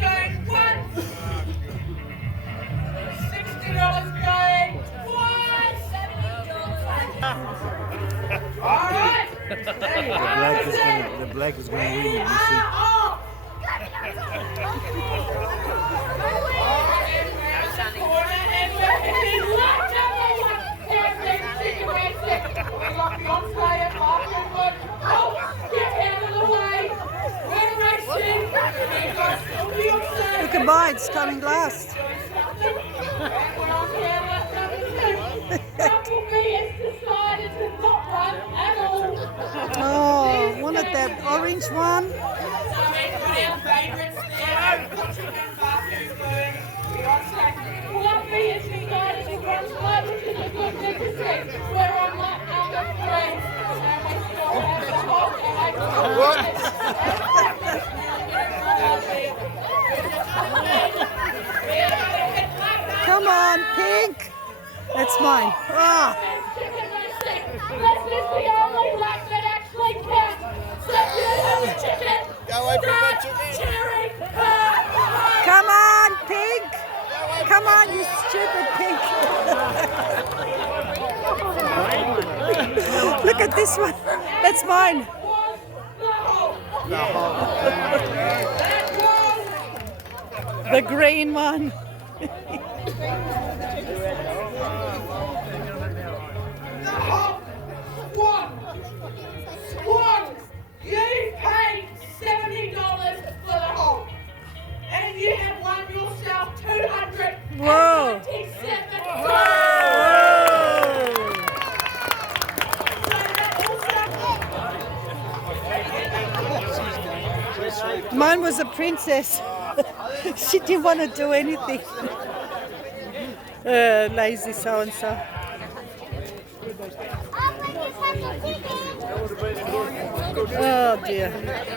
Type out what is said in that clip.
going once. $60 going twice. All right. The black is gonna win. You see. Look at mine, it's coming last. Oh, wanted that orange one. Come on, pink. That's mine. Ah. Come on, pink. Come on, you stupid pink. Look at this one. That's mine. The green one. You paid $70 for the whole, and you have won yourself $297. Whoa. Mine was a princess. She didn't want to do anything. Lazy so-and-so. Oh dear.